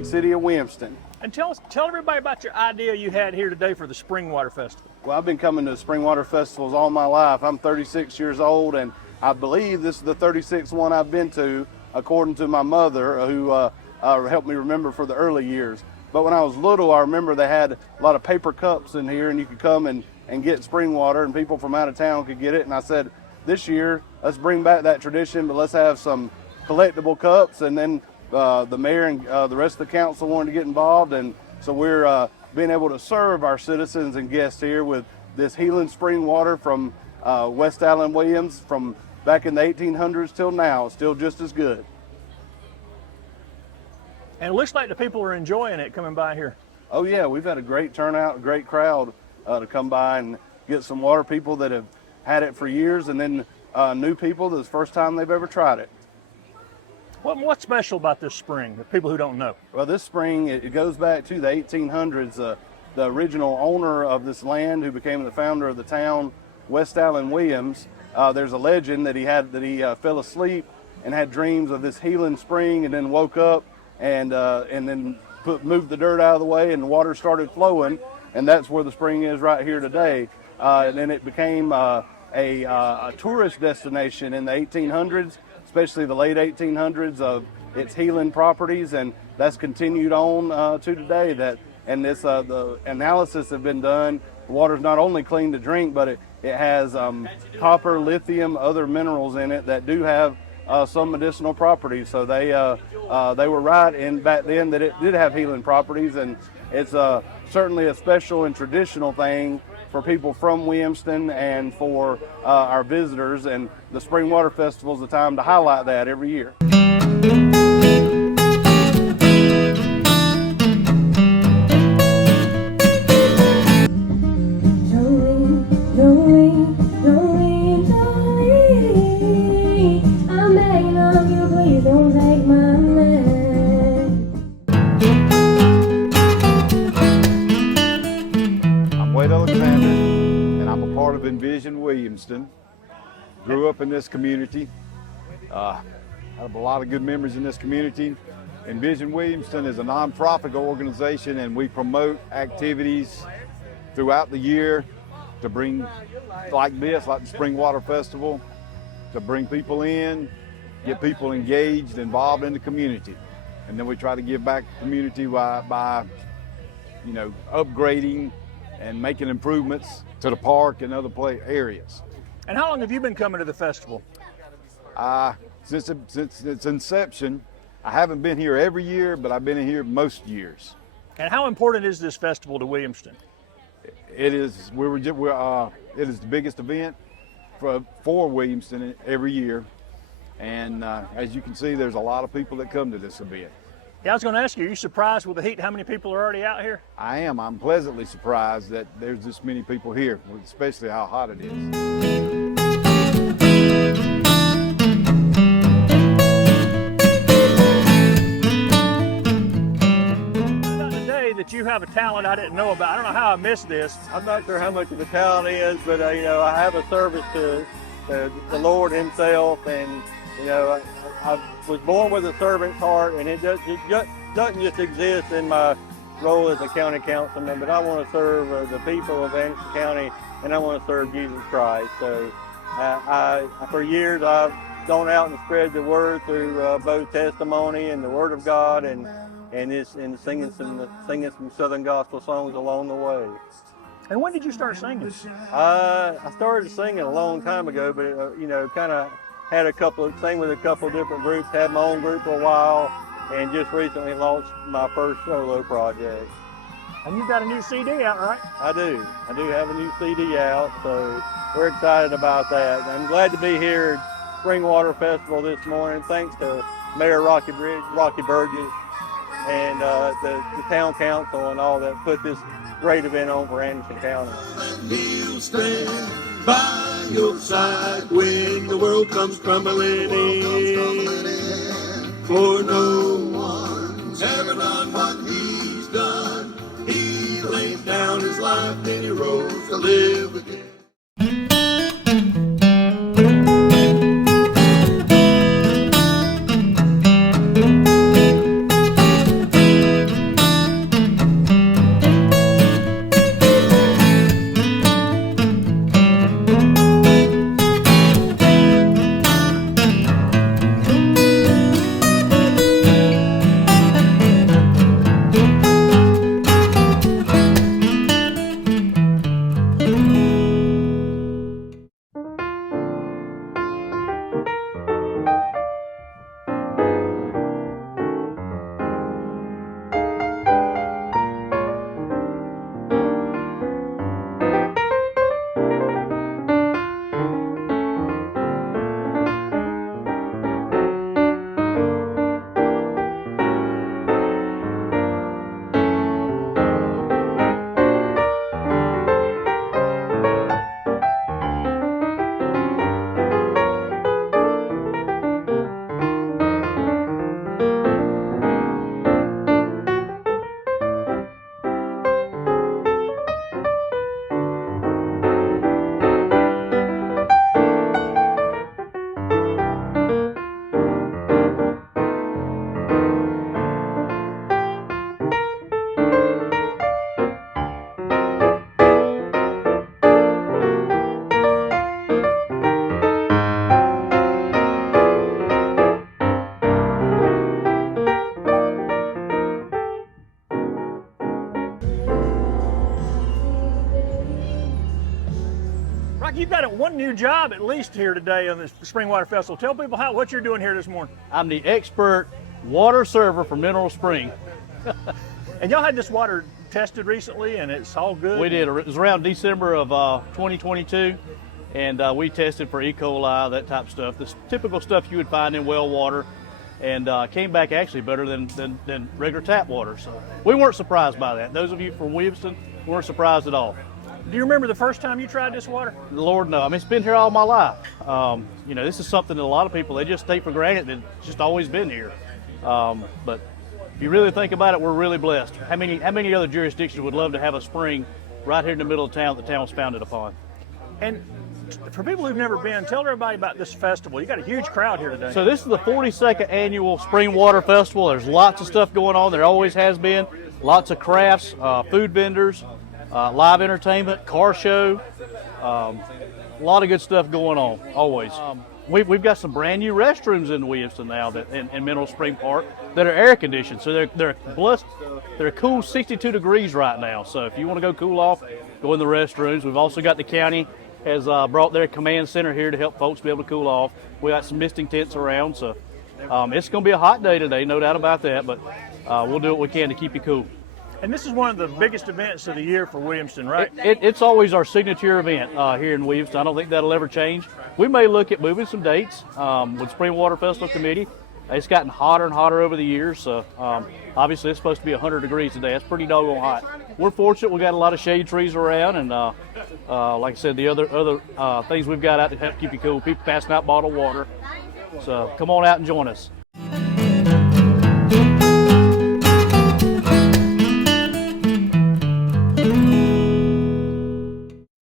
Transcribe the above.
big city of Williamston. And tell everybody about your idea you had here today for the Spring Water Festival. Well, I've been coming to Spring Water Festivals all my life. I'm 36 years old, and I believe this is the 36th one I've been to, according to my mother, who helped me remember for the early years. But when I was little, I remember they had a lot of paper cups in here, and you could come and get spring water, and people from out of town could get it. And I said, this year, let's bring back that tradition, but let's have some collectible cups. And then the mayor and the rest of the council wanted to get involved, and so we're being able to serve our citizens and guests here with this healing spring water from West Allen Williams from back in the 1800s till now. It's still just as good. And it looks like the people are enjoying it coming by here. Oh yeah, we've had a great turnout, a great crowd to come by and get some water. People that have had it for years, and then new people that's the first time they've ever tried it. What's special about this spring, the people who don't know? Well, this spring, it goes back to the 1800s. The original owner of this land, who became the founder of the town, West Allen Williams, there's a legend that he fell asleep and had dreams of this healing spring, and then woke up and then moved the dirt out of the way, and the water started flowing, and that's where the spring is right here today. And then it became a tourist destination in the 1800s, especially the late 1800s, of its healing properties, and that's continued on to today. The analysis have been done. The water's not only clean to drink, but it has copper, lithium, other minerals in it that do have some medicinal properties. So they were right back then that it did have healing properties, and it's certainly a special and traditional thing for people from Williamston and for our visitors, and the Spring Water Festival is the time to highlight that every year. Williamston. Grew up in this community. Have a lot of good memories in this community. Envision Williamston is a nonprofit organization, and we promote activities throughout the year to bring like this, like the Spring Water Festival, to bring people in, get people engaged, involved in the community. And then we try to give back to the community by upgrading and making improvements to the park and other areas. And how long have you been coming to the festival? Since its inception. I haven't been here every year, but I've been here most years. And how important is this festival to Williamston? It is. It is the biggest event for Williamston every year, and as you can see, there's a lot of people that come to this event. Yeah, I was going to ask you, are you surprised with the heat, how many people are already out here? I am. I'm pleasantly surprised that there's this many people here, especially how hot it is. That you have a talent I didn't know about. I don't know how I missed this. I'm not sure how much of a talent it is, but I have a service to the Lord Himself, and I was born with a servant's heart, and it doesn't just exist in my role as a county councilman, but I want to serve the people of Anderson County, and I want to serve Jesus Christ. So for years I've gone out and spread the word through both testimony and the Word of God, and singing some Southern gospel songs along the way. And when did you start singing? I started singing a long time ago, but kind of had sang with a couple of different groups, had my own group for a while, and just recently launched my first solo project. And you've got a new CD out, right? I do have a new CD out, so we're excited about that. I'm glad to be here at Spring Water Festival this morning. Thanks to Mayor Rockey Burgess and the town council and all that put this great event on for Anderson County. He'll stand by your side when the world comes crumbling in. For no one's ever done what he's done. He laid down his life, then he rose to live again. Rocky, you've got one new job at least here today on the Spring Water Festival. Tell people what you're doing here this morning. I'm the expert water server for Mineral Spring. And y'all had this water tested recently, and it's all good? We did. It was around December of 2022, and we tested for E. coli, that type of stuff, the typical stuff you would find in well water, and came back actually better than regular tap water. So we weren't surprised by that. Those of you from Williamston weren't surprised at all. Do you remember the first time you tried this water? Lord, no. I mean, it's been here all my life. You know, this is something that a lot of people, they just take for granted that it's just always been here. But if you really think about it, we're really blessed. How many other jurisdictions would love to have a spring right here in the middle of town that the town was founded upon? And for people who've never been, tell everybody about this festival. You got a huge crowd here today. So this is the 42nd annual Spring Water Festival. There's lots of stuff going on. There always has been. Lots of crafts, food vendors, live entertainment, car show. A lot of good stuff going on, always. We've got some brand new restrooms in Williamston now in Mineral Spring Park that are air conditioned. So they're blessed. They're cool 62 degrees right now. So if you want to go cool off, go in the restrooms. We've also got the county has brought their command center here to help folks be able to cool off. We got some misting tents around. So it's going to be a hot day today, no doubt about that. But we'll do what we can to keep you cool. And this is one of the biggest events of the year for Williamston, right? It's always our signature event here in Williamston. I don't think that'll ever change. We may look at moving some dates with Spring Water Festival Committee. It's gotten hotter and hotter over the years, so obviously it's supposed to be 100 degrees today. That's pretty doggone hot. We're fortunate. We got a lot of shade trees around, and like I said, the other things we've got out to help keep you cool. People passing out bottled water. So come on out and join us.